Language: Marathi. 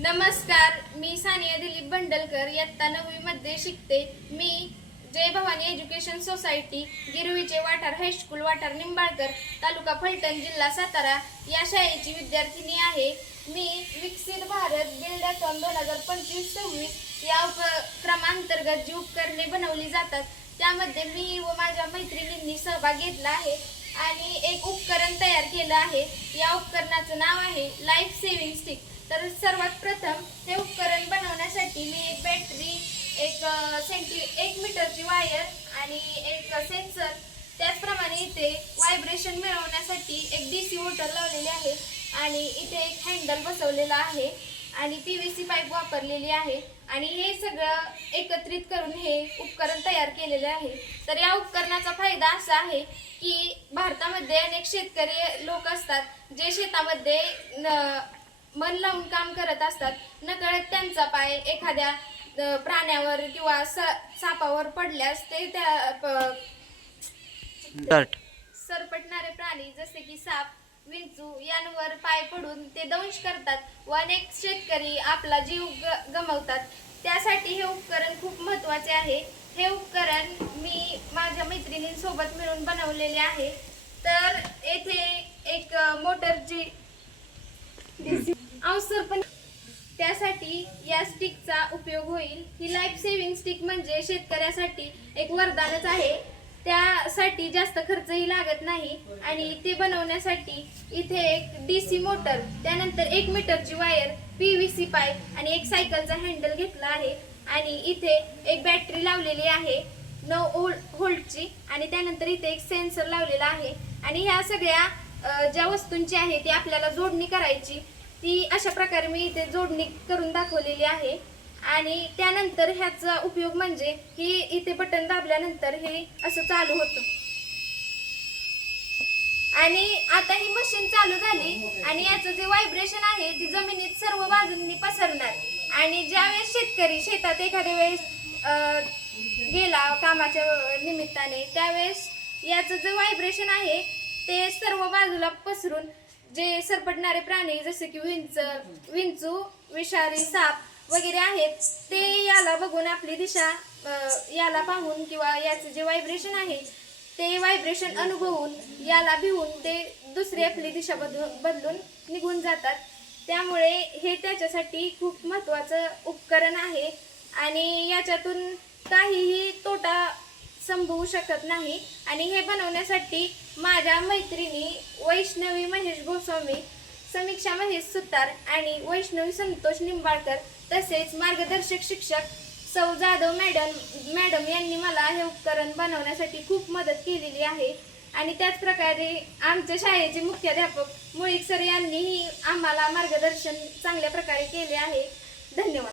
नमस्कार, मी सानिया दिलीप बंडलकर इयत्ता 9वी मध्ये शिकते। मी जय भवानी एज्युकेशन सोसायटी गिरवीचे वाठार हायस्कूल वाठार निंबाळकर तालुका फलटण जिल्हा सातारा या शाळेची विद्यार्थिनी आहे। मी विकसित भारत बिल्डाथॉन 2025-26 या उपक्रमांतर्गत जी उपकरणे बनवली जातात त्यामध्ये मी व माझ्या मैत्रिणींनी सहभाग घेतला आहे आणि एक उपकरण तयार केलं आहे। या उपकरणाचं नाव आहे लाईफ सेव्हिंग स्टिक। तर सर्वात प्रथम हे उपकरण बनवण्यासाठी मी एक बॅटरी, एक मीटरची वायर आणि एक सेन्सर, त्याचप्रमाणे इथे व्हायब्रेशन मिळवण्यासाठी एक डीसी मोटर लावलेली आहे आणि इथे एक हँडल बसवलेला आहे आणि पीव्हीसी पाईप वापरलेली आहे आणि हे सगळं एकत्रित करून हे उपकरण तयार केलेले आहे। तर या उपकरणाचा फायदा असा आहे की भारतामध्ये अनेक शेतकरी लोक असतात जे शेतामध्ये मन लावून काम करत असतात। नकळत त्यांचा पाय एखाद्या प्राण्यावर किंवा सापावर पडल्यास ते त्या सरपटणारे प्राणी जसे की साप, विंचू यांवर पाय पडून ते दंश करतात व अनेक शेतकरी आपला जीव गमावतात। त्यासाठी हे उपकरण खूप महत्त्वाचे आहे। हे उपकरण मी माझ्या मैत्रिणींसोबत मिळून बनवलेले आहे। तर येथे एक मोटरची अवसर पण त्यासाठी या स्टिकचा उपयोग होईल। ही लाईफ सेव्हिंग स्टिक म्हणजे शेतकऱ्यासाठी एक वरदानच आहे। त्यासाठी जास्त खर्चही लागत नाही आणि ते बनवण्यासाठी इथे एक डीसी मोटर, त्यानंतर 1 मीटरची वायर, पीव्हीसी पाईप आणि एक सायकलचा हँडल घेतला आहे आणि इथे एक बॅटरी लावलेली आहे 9 व्होल्टची आणि त्यानंतर इथे एक सेन्सर लावलेला आहे आणि ह्या सगळ्या ज्या वस्तूंची आहे ती आपल्याला जोडणी करायची, ती अशा प्रकारे मी इथे जोडणी करून दाखवलेली आहे। आणि त्यानंतर ह्याचा उपयोग म्हणजे ही इथे बटन दाबल्यानंतर हे असं चालू होतं आणि आता ही मशीन चालू झाली आणि याचं जे व्हायब्रेशन आहे ती जमिनीत सर्व बाजूंनी पसरणार आणि ज्यावेळेस शेतकरी शेतात एखाद्या वेळेस गेला कामाच्या निमित्ताने त्यावेळेस याचं जे व्हायब्रेशन आहे ते सर्व बाजूला पसरून जे सरपटणारे प्राणी जसे की विंचू, विषारी साप वगैरे आहेत ते याला बघून आपली दिशा याला पाहून किंवा याचे जे व्हायब्रेशन आहे ते व्हायब्रेशन अनुभवून याला भिवून ते दुसरी आपली दिशा बदलून निघून जातात। त्यामुळे हे त्याच्यासाठी खूप महत्त्वाचं उपकरण आहे आणि याच्यातून काहीही तोटा संभवू शकत नाही। आणि हे बनवण्यासाठी माझ्या मैत्रिणी वैष्णवी महेश गोस्वामी, समीक्षा महेश सुतार आणि वैष्णवी संतोष निंबाळकर तसेच मार्गदर्शक शिक्षक सौ जाधव मॅडम यांनी मला हे उपकरण बनवण्यासाठी खूप मदत केलेली आहे। आणि त्याचप्रकारे आमच्या शाळेचे मुख्याध्यापक मुळीक सर यांनीही आम्हाला मार्गदर्शन चांगल्या प्रकारे केले आहे। धन्यवाद।